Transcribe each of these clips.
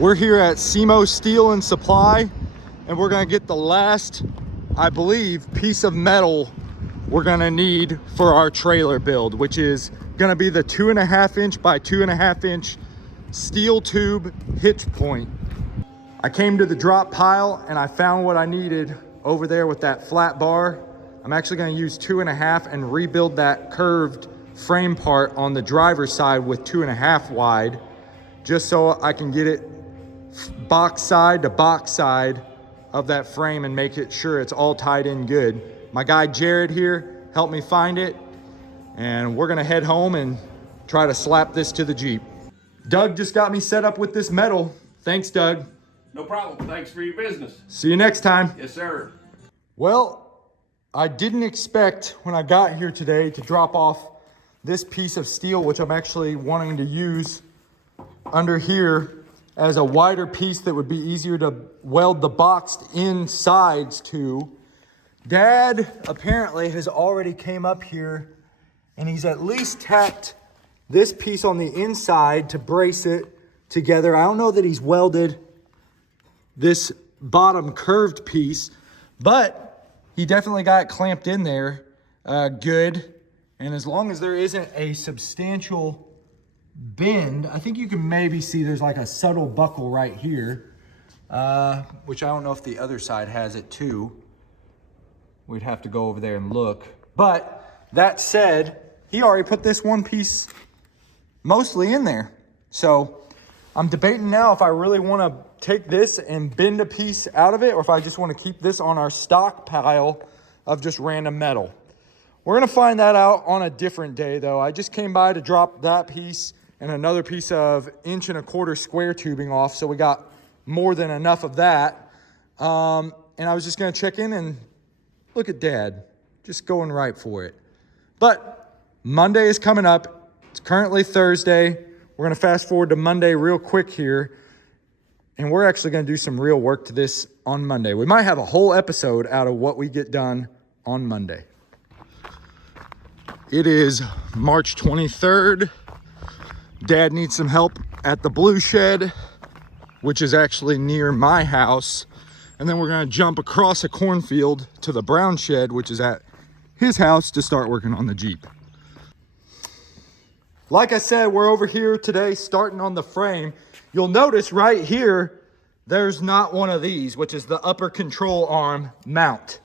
We're here at SEMO Steel and Supply, and we're gonna get the last, I believe, piece of metal we're gonna need for our trailer build, which is gonna be the 2.5 inch by 2.5 inch steel tube hitch point. I came to the drop pile and I found what I needed over there with that flat bar. I'm actually gonna use 2.5 and rebuild that curved frame part on the driver's side with 2.5 wide, just so I can get it box side to box side of that frame and make it sure it's all tied in good. My guy Jared here helped me find it, and we're gonna head home and try to slap this to the Jeep. Doug just got me set up with this metal. Thanks, Doug. No problem. Thanks for your business. See you next time. Yes, sir. Well, I didn't expect when I got here today to drop off this piece of steel, which I'm actually wanting to use under here as a wider piece that would be easier to weld the boxed in sides to. Dad apparently has already came up here and he's at least tacked this piece on the inside to brace it together. I don't know that he's welded this bottom curved piece, but he definitely got it clamped in there good. And as long as there isn't a substantial bend, I think you can maybe see there's like a subtle buckle right here, which I don't know if the other side has it too. We'd have to go over there and look. But that said, he already put this one piece mostly in there. So I'm debating now if I really want to take this and bend a piece out of it, or if I just want to keep this on our stock pile of just random metal. We're gonna find that out on a different day though. I just came by to drop that piece and another piece of 1.25 inch square tubing off, so we got more than enough of that. And I was just gonna check in and look at Dad, just going right for it. But Monday is coming up. It's currently Thursday. We're gonna fast forward to Monday real quick here, and we're actually gonna do some real work to this on Monday. We might have a whole episode out of what we get done on Monday. It is March 23rd. Dad needs some help at the blue shed, which is actually near my house. And then we're gonna jump across a cornfield to the brown shed, which is at his house, to start working on the Jeep. Like I said, we're over here today starting on the frame. You'll notice right here, there's not one of these, which is the upper control arm mount.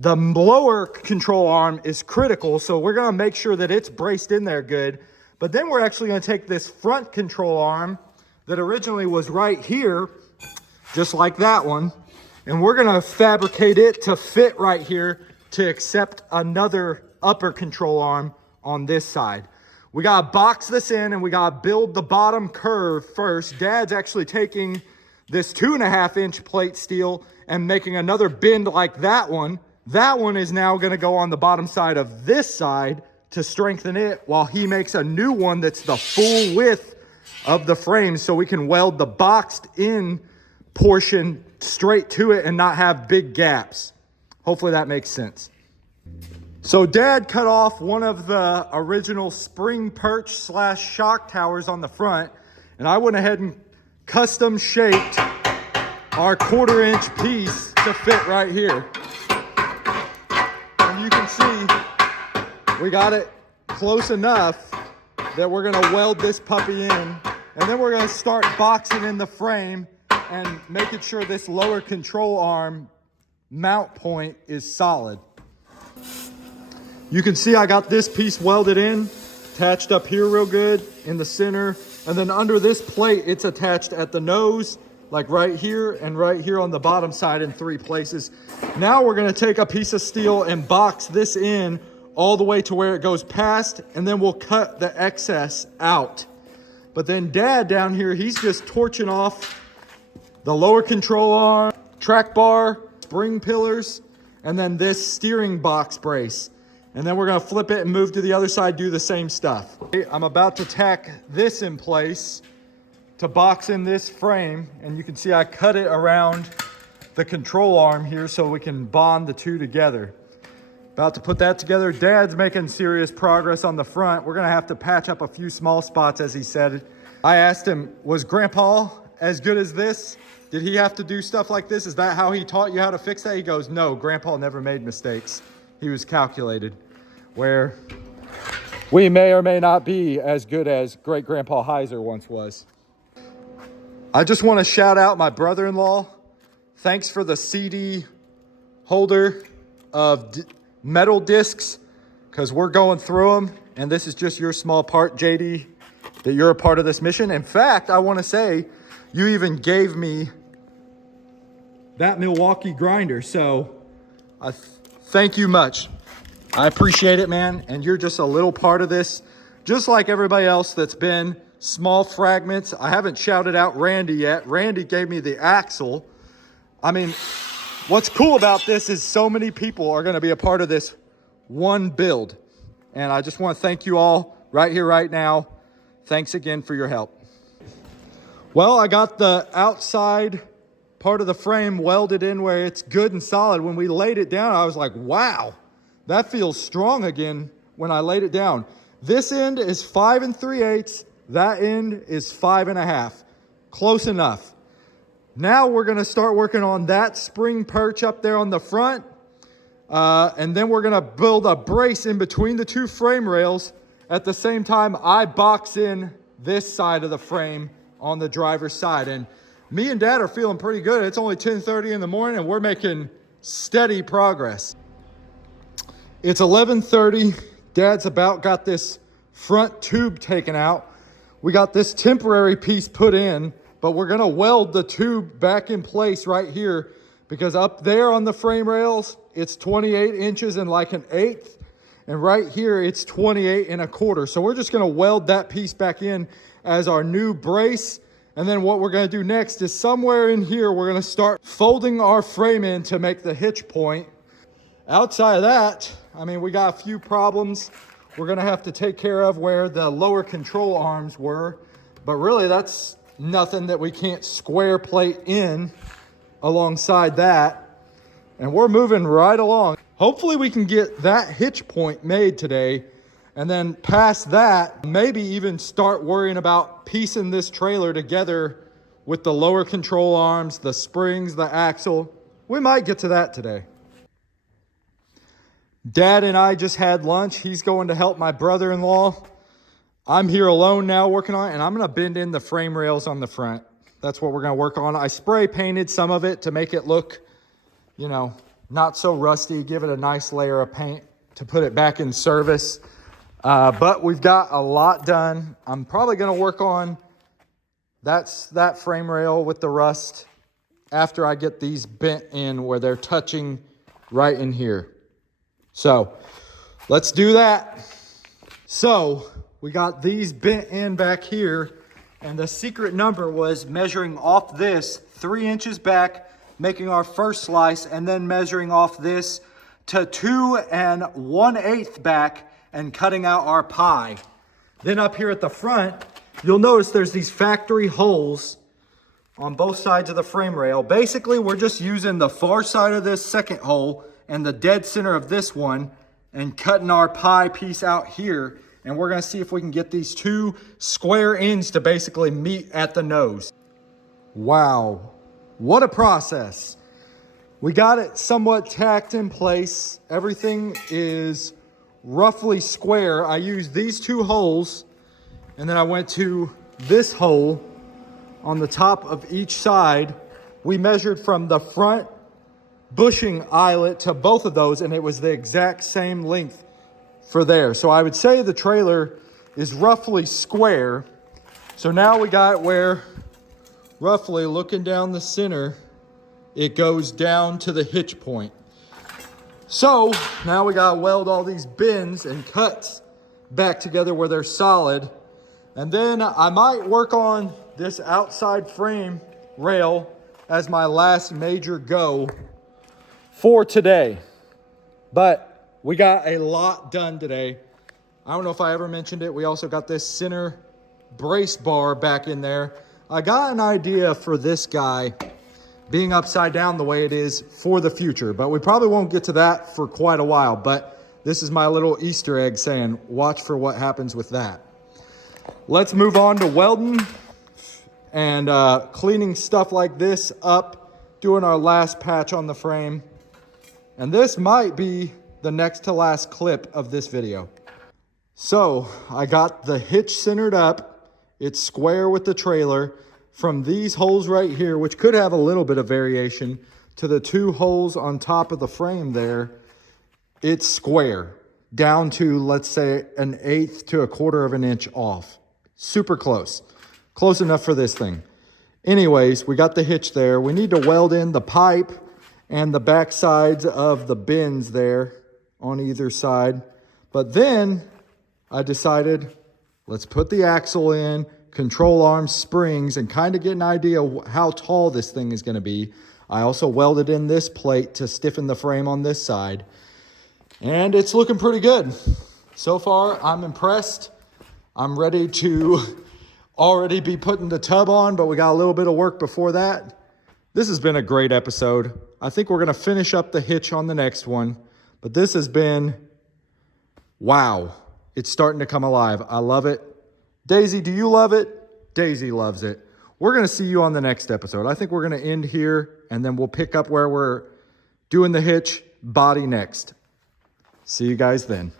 The lower control arm is critical, so we're gonna make sure that it's braced in there good. But then we're actually gonna take this front control arm that originally was right here, just like that one, and we're gonna fabricate it to fit right here to accept another upper control arm on this side. We gotta box this in and we gotta build the bottom curve first. Dad's actually taking this 2.5 inch plate steel and making another bend like that one. That one is now gonna go on the bottom side of this side to strengthen it, while he makes a new one that's the full width of the frame, so we can weld the boxed in portion straight to it and not have big gaps. Hopefully that makes sense. So Dad cut off one of the original spring perch / shock towers on the front, and I went ahead and custom shaped our 1/4 inch piece to fit right here. And you can see we got it close enough that we're gonna weld this puppy in, and then we're gonna start boxing in the frame and making sure this lower control arm mount point is solid. You can see I got this piece welded in, attached up here real good in the center, and then under this plate, it's attached at the nose, like right here and right here on the bottom side in 3 places. Now we're gonna take a piece of steel and box this in all the way to where it goes past, and then we'll cut the excess out. But then Dad down here, he's just torching off the lower control arm, track bar, spring pillars, and then this steering box brace. And then we're gonna flip it and move to the other side, do the same stuff. I'm about to tack this in place to box in this frame, and you can see I cut it around the control arm here so we can bond the two together. About to put that together. Dad's making serious progress on the front. We're gonna have to patch up a few small spots, as he said. I asked him, was Grandpa as good as this? Did he have to do stuff like this? Is that how he taught you how to fix that? He goes, no, Grandpa never made mistakes. He was calculated. Where we may or may not be as good as great Grandpa Heiser once was. I just want to shout out my brother-in-law. Thanks for the CD holder of metal discs, because we're going through them, and this is just your small part, JD, that you're a part of this mission. In fact, I want to say you even gave me that Milwaukee grinder, so I thank you much. I appreciate it, man, and you're just a little part of this, just like everybody else that's been small fragments. I haven't shouted out Randy yet. Randy gave me the axle. I mean, what's cool about this is so many people are going to be a part of this one build, and I just want to thank you all right here, right now. Thanks again for your help. Well, I got the outside part of the frame welded in where it's good and solid. When we laid it down, I was like, wow, that feels strong again when I laid it down. This end is 5 3/8. That end is 5 1/2. Close enough. Now we're going to start working on that spring perch up there on the front. And then we're going to build a brace in between the two frame rails. At the same time, I box in this side of the frame on the driver's side. And me and Dad are feeling pretty good. It's only 10:30 in the morning and we're making steady progress. It's 11:30. Dad's about got this front tube taken out. We got this temporary piece put in, but we're gonna weld the tube back in place right here, because up there on the frame rails, it's 28 inches and like an eighth. And right here, it's 28 1/4. So we're just gonna weld that piece back in as our new brace. And then what we're gonna do next is somewhere in here, we're gonna start folding our frame in to make the hitch point. Outside of that, I mean, we got a few problems we're gonna have to take care of where the lower control arms were, but really that's nothing that we can't square plate in alongside that. And we're moving right along. Hopefully we can get that hitch point made today, and then past that, maybe even start worrying about piecing this trailer together with the lower control arms, the springs, the axle. We might get to that today. Dad and I just had lunch. He's going to help my brother-in-law. I'm here alone now working on it, and I'm gonna bend in the frame rails on the front. That's what we're gonna work on. I spray painted some of it to make it look, you know, not so rusty, give it a nice layer of paint to put it back in service. But we've got a lot done. I'm probably gonna work on that frame rail with the rust after I get these bent in where they're touching right in here. So let's do that. So we got these bent in back here, and the secret number was measuring off this 3 inches back, making our first slice, and then measuring off this to 2 1/8 back and cutting out our pie. Then up here at the front, you'll notice there's these factory holes on both sides of the frame rail. Basically, we're just using the far side of this second hole and the dead center of this one and cutting our pie piece out here. And we're gonna see if we can get these two square ends to basically meet at the nose. Wow, what a process. We got it somewhat tacked in place. Everything is roughly square. I used these two holes, and then I went to this hole on the top of each side. We measured from the front bushing eyelet to both of those, and it was the exact same length for there. So I would say the trailer is roughly square. So now we got where, roughly looking down the center, it goes down to the hitch point. So now we gotta weld all these bends and cuts back together where they're solid. And then I might work on this outside frame rail as my last major go for today. But we got a lot done today. I don't know if I ever mentioned it. We also got this center brace bar back in there. I got an idea for this guy being upside down the way it is for the future, but we probably won't get to that for quite a while. But this is my little Easter egg saying, watch for what happens with that. Let's move on to welding. and cleaning stuff like this up, doing our last patch on the frame. And this might be the next to last clip of this video. So I got the hitch centered up. It's square with the trailer. From these holes right here, which could have a little bit of variation, to the 2 holes on top of the frame there, it's square down to, let's say, 1/8 to 1/4 of an inch off. Super close. Close enough for this thing. Anyways, we got the hitch there. We need to weld in the pipe and the back sides of the bins there on either side. But then I decided, let's put the axle in, control arms, springs, and kind of get an idea of how tall this thing is going to be. I also welded in this plate to stiffen the frame on this side. And it's looking pretty good. So far, I'm impressed. I'm ready to already be putting the tub on, but we got a little bit of work before that. This has been a great episode. I think we're going to finish up the hitch on the next one. But this has been, wow. It's starting to come alive. I love it. Daisy, do you love it? Daisy loves it. We're going to see you on the next episode. I think we're going to end here, and then we'll pick up where we're doing the hitch body next. See you guys then.